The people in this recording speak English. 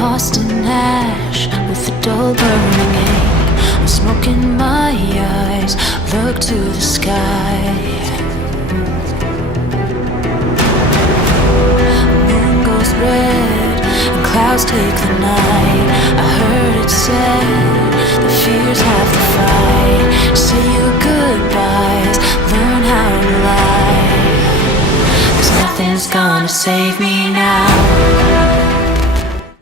lost in ash with a dull burning ache. I'm smoking my eyes, look to the sky. Moon goes red and clouds take the night. I heard it said the fears have to fight. Say your goodbyes, learn how to lie, 'cause nothing's gonna save me now.